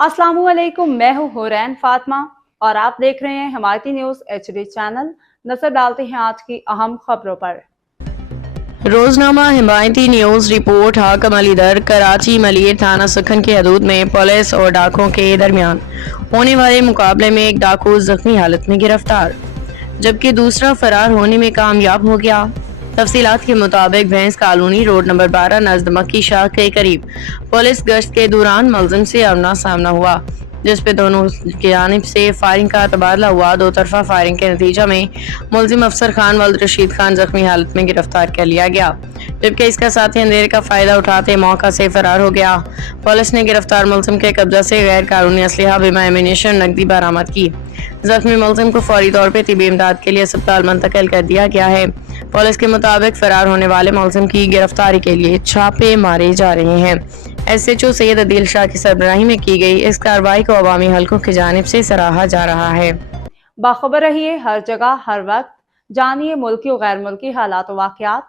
अस्सलामु अलैकुम, मैं हूँ हुरैन फातिमा और आप देख रहे हैं हिमायती न्यूज़ HD चैनल। नजर डालते हैं आज की अहम खबरों पर। रोजनामा हिमायती न्यूज रिपोर्ट। हाकम अली दर कराची मलिर थाना सुखन की हदूद में पुलिस और डाकुओं के दरमियान होने वाले मुकाबले में एक डाकू जख्मी हालत में गिरफ्तार, जबकि दूसरा फरार होने में कामयाब हो गया। तफसीलात के मुताबिक भैंस कॉलोनी रोड नंबर 12 नज़द मक्की शाह के करीब पुलिस गश्त के दौरान मुलजिम से आमना सामना हुआ, जिस पे दोनों की जानिब से फायरिंग का तबादला हुआ। दो तरफा फायरिंग के नतीजा में मुलजिम अफसर खान वल्द रशीद खान जख्मी हालत में गिरफ्तार कर लिया गया, जबकि इसका साथी अंधेरे का फायदा उठाते मौका से फरार हो गया। पुलिस ने गिरफ्तार मुलजिम के कब्जा से गैर कानूनी असलहा, बिमा एमिनेशन, नकदी बरामद की। जख्मी मुलजिम को फौरी तौर पर तिबी इमदाद के लिए अस्पताल मुंतकिल कर दिया गया है। पुलिस के मुताबिक फरार होने वाले मुलजिम की गिरफ्तारी के लिए छापे मारे जा रहे हैं। SHO सैयद अदील शाह की सरबराही में की गई इस कार्रवाई को अवामी हलकों की जानिब से सराहा जा रहा है। बाखबर रहिए हर जगह हर वक्त, जानिए मुल्की और गैर मुल्की हालात और वाक़यात